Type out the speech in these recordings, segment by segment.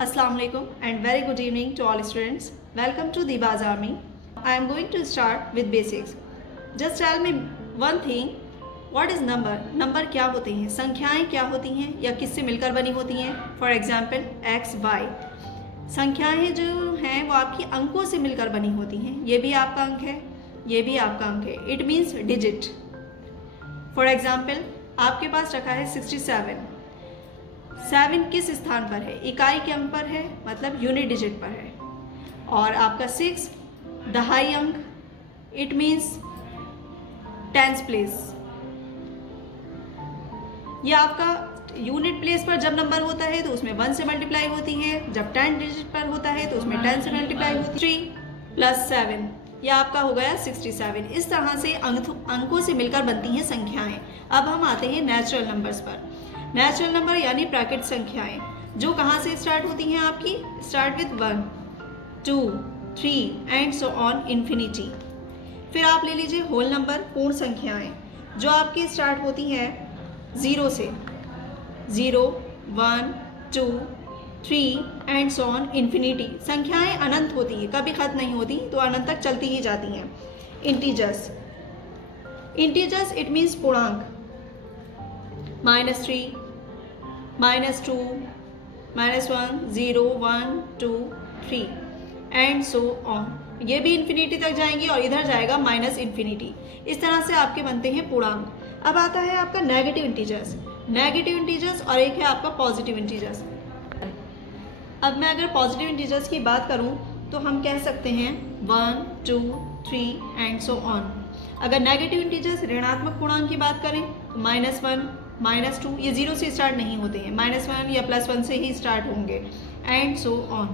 Assalamu alaikum and very good evening to all students. Welcome to Dibaz Army. I am going to start with basics. Just tell me one thing. What is number? Number क्या होते हैं? संख्याएं क्या होती हैं या किससे मिलकर बनी होती हैं? For example x, y. संख्याएं जो हैं वो आपकी अंकों से मिलकर बनी होती हैं. ये भी आपका अंक है, ये भी आपका अंक है. It means digit. For example आपके पास रखा है 67. 7 किस स्थान पर है? इकाई के अंक पर है, मतलब यूनिट डिजिट पर है. और आपका 6 दहाई अंक, इट मीन्स टेंस प्लेस. ये आपका यूनिट प्लेस पर जब नंबर होता है तो उसमें 1 से मल्टीप्लाई होती है, जब 10 डिजिट पर होता है तो उसमें 10 से मल्टीप्लाई होती है. 3 + 7 यह आपका हो गया 67. इस तरह से अंकों से मिलकर बनती हैं संख्याएं. अब हम आते हैं नेचुरल नंबर्स पर. नेचुरल नंबर यानी प्राकृतिक संख्याएं जो कहाँ से स्टार्ट होती हैं आपकी? Start with 1, 2, 3 and so on infinity. फिर आप ले लीजिए होल नंबर, पूर्ण संख्याएं जो आपकी स्टार्ट होती हैं 0 से. 0, 1, 2, 3 एंड सो ऑन इन्फिनिटी. संख्याएं अनंत होती है, कभी खत्म नहीं होती, तो अनंत तक चलती ही जाती हैं. इंटीजर्स. इंटीजर्स इट मीन्स पूर्णांक. -3, -2, -1, 0, 1, 2, 3 एंड सो ऑन. ये भी इन्फिनिटी तक जाएंगी और इधर जाएगा -इन्फिनिटी. इस तरह से आपके बनते हैं पूर्णांक. अब आता है आपका नेगेटिव इंटीजर्स. नेगेटिव इंटीजर्स और एक है आपका पॉजिटिव इंटीजर्स. अब मैं अगर पॉजिटिव इंटीजर्स की बात करूं तो हम कह सकते हैं 1, 2, 3 एंड सो ऑन. अगर नेगेटिव इंटीजर्स ऋणात्मक पूर्णांक की बात करें तो -1, -2 ये 0 से स्टार्ट नहीं होते हैं, -1 या +1 से ही स्टार्ट होंगे एंड सो ऑन.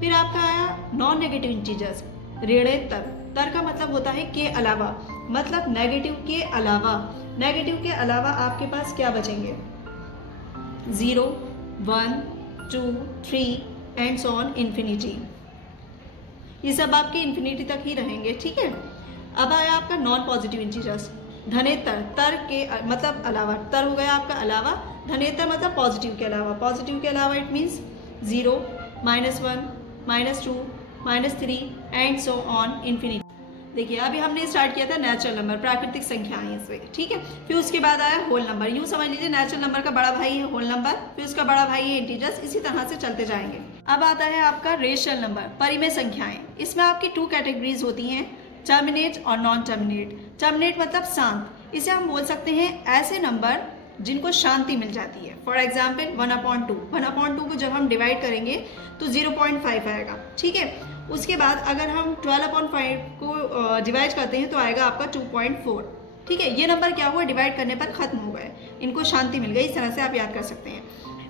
फिर आपका आया नॉन नेगेटिव इंटीजर्स. ऋणेतर. तर का मतलब होता है के अलावा, मतलब नेगेटिव के अलावा. नेगेटिव के अलावा आपके पास क्या बचेंगे? 0, 1, 2, 3 एंड सो ऑन इन्फिनिटी. ये सब आपके इन्फिनिटी तक ही रहेंगे. ठीक है. अब आया आपका नॉन पॉजिटिव इंटीजर्स. धनेतर. तर के मतलब अलावा. तर हो गया आपका अलावा. धनेतर मतलब पॉजिटिव के अलावा. पॉजिटिव के अलावा it means 0, -1, -2, -3 and so on infinity. देखिए अभी हमने स्टार्ट किया था नेचुरल नंबर, प्राकृतिक संख्याएं इसमें. ठीक है. फिर उसके बाद आया होल नंबर. यूँ समझ लीजिए नेचुरल नंबर का बड़ा भाई है होल नंबर, फिर उसका बड़ा भाई है इंटीजर्स. इसी तरह से चलते जाएंगे. अब आता है आपका रेशनल नंबर, परिमेय संख्याएं. इसमें आपकी 2 कैटेगरीज होती हैं, टर्मिनेट और नॉन टर्मिनेट. टर्मिनेट मतलब शांत. इसे हम बोल सकते हैं ऐसे नंबर जिनको शांति मिल जाती है. For example 1/2. 1/2 को जब हम डिवाइड करेंगे तो 0.5 आएगा. ठीक है. उसके बाद अगर हम 12/5 को डिवाइड करते हैं तो आएगा आपका 2.4. ठीक है. ये नंबर क्या हुआ? डिवाइड करने पर खत्म हो गए, इनको शांति मिल गई. इस तरह से आप याद कर सकते हैं.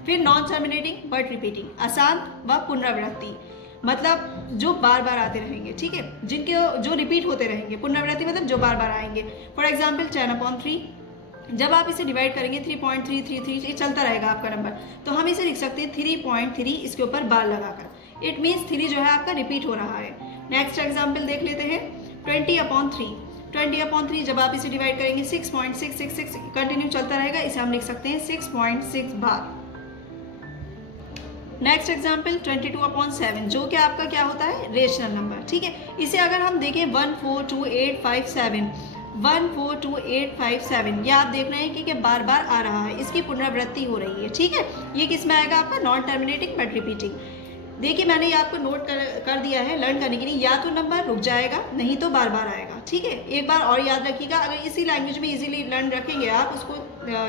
फिर नॉन टर्मिनेटिंग बट रिपीटिंग. अशांत व पुनरावृत्ति मतलब जो बार बार आते रहेंगे. ठीक है. जिनके जो रिपीट होते रहेंगे. पुनरावृत्ति मतलब जो बार बार आएंगे. For example 10/3. जब आप इसे डिवाइड करेंगे 3.333 ये चलता रहेगा आपका नंबर, तो हम इसे लिख सकते हैं 3.3 इसके ऊपर बार लगाकर. इट मीन्स 3 जो है आपका रिपीट हो रहा है. नेक्स्ट एग्जाम्पल देख लेते हैं 20/3. 20/3 जब आप इसे डिवाइड करेंगे 6.666 कंटिन्यू चलता रहेगा. इसे हम लिख सकते हैं 6.6 बार. नेक्स्ट एग्जाम्पल 22/7 जो कि आपका क्या होता है? Rational number. ठीक है. इसे अगर हम देखें 142857 142857 ये आप देख रहे हैं कि बार बार आ रहा है, इसकी पुनरावृत्ति हो रही है. ठीक है. ये किस में आएगा आपका? Non terminating but repeating. देखिए मैंने ये आपको नोट कर दिया है लर्न करने के लिए. या तो नंबर रुक जाएगा, नहीं तो बार बार आएगा. ठीक है. एक बार और याद रखिएगा, अगर इसी लैंग्वेज में इजीली लर्न रखेंगे आप, उसको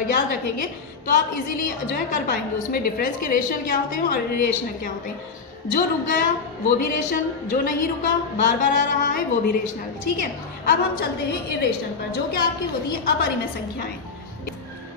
याद रखेंगे तो आप इजीली जो है कर पाएंगे. उसमें डिफरेंस के रेशनल क्या होते हैं और इरेशनल क्या होते हैं. जो रुक गया वो भी रेशनल, जो नहीं रुका बार बार आ रहा है वो भी रेशनल. ठीक है. अब हम चलते हैं इरेशनल पर, जो कि आपकी होती है अपरिमेय संख्याएं.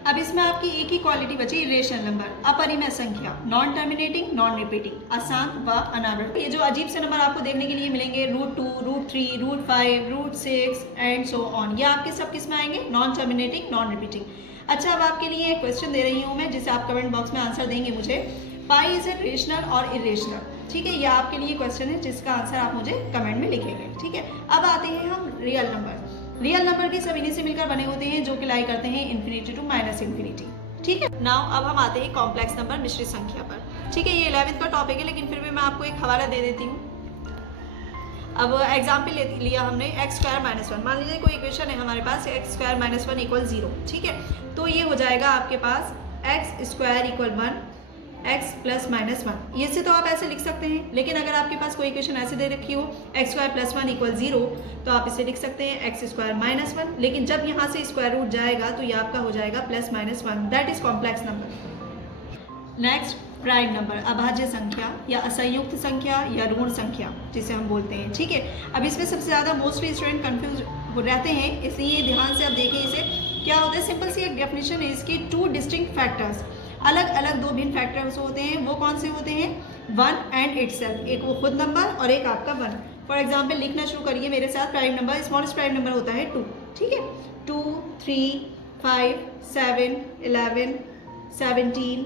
अब इसमें आपकी एक ही क्वालिटी बची, इरेशनल नंबर, अपरिमेय संख्या, नॉन टर्मिनेटिंग, नॉन रिपीटिंग, अशांत व अनावृत. ये जो अजीब से नंबर आपको देखने के लिए मिलेंगे √2, √3, √5, √6 एंड सो ऑन, ये आपके सब किस में आएंगे? Non terminating, non repeating. अच्छा अब आपके लिए एक क्वेश्चन दे रही हूँ मैं, जिसे आप कमेंट बॉक्स में आंसर देंगे मुझे. पाई इज इट रेशनल और इरेशनल? ठीक है. ये आपके लिए क्वेश्चन है जिसका आंसर आप मुझे कमेंट में लिखेंगे. ठीक है. अब आते हैं हम रियल नंबर. रियल नंबर भी सब इन्हीं से मिलकर बने होते हैं जो कि लाई करते हैं इन्फिनिटी टू -इन्फिनिटी. ठीक है. नाउ अब हम आते हैं कॉम्प्लेक्स नंबर, मिश्रित संख्या पर. ठीक है, ये 11th का टॉपिक है, लेकिन फिर भी मैं आपको एक हवाला दे देती हूँ। अब एग्जाम्पल लिया हमने x² - 1। मान लीजिए कोई इक्वेशन है हमारे पास x² - 1 = 0। ठीक है, तो ये हो जाएगा आपके पास x² = 1, x + -1। ये से तो आप ऐसे लिख सकते हैं, लेकिन अगर आपके पास कोई इक्वेशन ऐसे दे रखी हो x² + 1 = 0, तो आप इसे लिख सकते हैं x² - 1। लेकिन जब यहाँ से स्क्वायर रूट जाएगा तो ये आपका हो जाएगा +-1, that is complex number. Next, prime number, अभाज्य संख्या या असंयुक्त संख्या या ऋण संख्या जिसे हम बोलते हैं। ठीक है, अब इसमें सबसे ज़्यादा मोस्टली स्टूडेंट कंफ्यूज रहते हैं, इसलिए ध्यान से आप देखिए इसे क्या होता है। सिंपल सी एक डेफिनेशन है इसकी, 2 डिस्टिंक्ट फैक्टर्स, अलग अलग 2 भिन्न फैक्टर्स होते हैं। वो कौन से होते हैं? 1 एंड इटसेल्फ, एक वो खुद नंबर और एक आपका 1। फॉर एग्जाम्पल लिखना शुरू करिए मेरे साथ। Prime number, smallest prime number होता है 2। ठीक है, 2, 3, 5, 7, 11, 17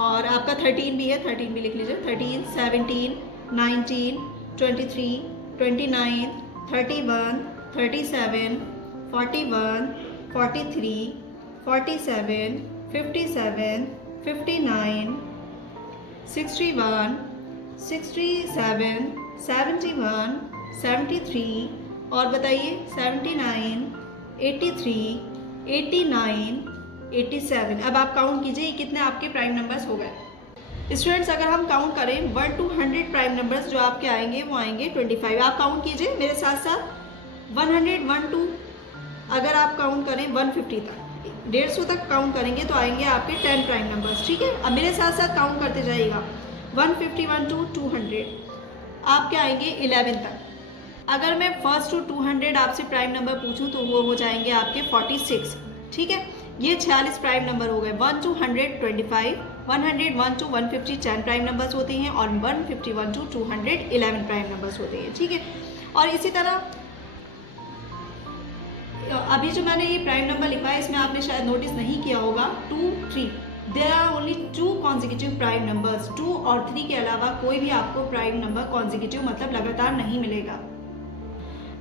और आपका 13 भी है, 13 भी लिख लीजिए। 13, 17, 19, 23, 29, 31, 37, 41, 43, 47, 57, 59, 61, 67, 71, 73 और बताइए 79, 83, 89, 87। अब आप काउंट कीजिए कितने आपके प्राइम नंबर्स हो गए। स्टूडेंट्स, अगर हम काउंट करें 1 to 100 प्राइम नंबर्स जो आपके आएंगे वो आएंगे 25। आप काउंट कीजिए मेरे साथ साथ। 100, 1 to अगर आप काउंट करें 150 तक, 150 तक काउंट करेंगे तो आएंगे आपके 10 प्राइम नंबर्स। ठीक है, अब मेरे साथ साथ काउंट करते जाइएगा। 151 to 200 आपके आएंगे 11 तक। अगर मैं 1 to 200 आपसे प्राइम नंबर पूछूं तो वो हो जाएंगे आपके 46। ठीक है, ये 46 प्राइम नंबर हो गए। 1 to 100 25, 101 to 150 10 प्राइम नंबर्स होते हैं और 151 to 200 11 प्राइम नंबर्स होते हैं। ठीक है, और इसी तरह अभी जो मैंने ये प्राइम नंबर लिखा है इसमें आपने शायद नोटिस नहीं किया होगा 2, 3, there are only 2 consecutive prime numbers. 2 और 3 के अलावा कोई भी आपको प्राइम नंबर कॉन्जिक्यूटिव मतलब लगातार नहीं मिलेगा।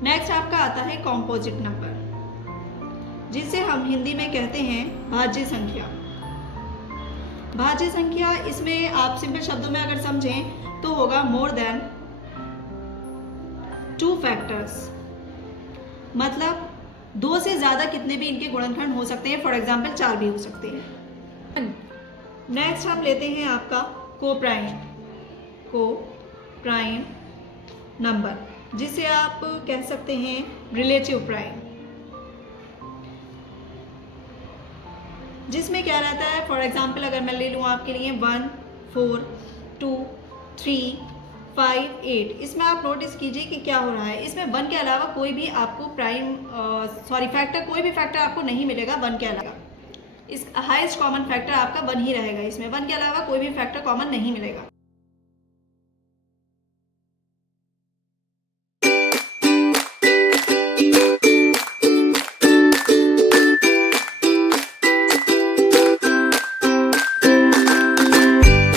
नेक्स्ट आपका आता है कॉम्पोजिट नंबर, जिसे हम हिंदी में कहते हैं भाज्य संख्या। भाज्य संख्या, इसमें आप सिंपल शब्दों में अगर समझें तो होगा मोर देन 2 फैक्टर्स, मतलब 2 से ज़्यादा कितने भी इनके गुणनखंड हो सकते हैं। फॉर एग्जाम्पल 4 भी हो सकते हैं। नेक्स्ट हम लेते हैं आपका को-प्राइम नंबर, जिसे आप कह सकते हैं रिलेटिव प्राइम, जिसमें क्या रहता है। फॉर एग्जाम्पल अगर मैं ले लूँ आपके लिए 1, 4, 2, 3, 5, 8, इसमें आप नोटिस कीजिए कि क्या हो रहा है। इसमें 1 के अलावा कोई भी आपको फैक्टर, कोई भी फैक्टर आपको नहीं मिलेगा 1 के अलावा। इस हाईएस्ट कॉमन फैक्टर आपका 1 ही रहेगा। इसमें 1 के अलावा कोई भी फैक्टर कॉमन नहीं मिलेगा।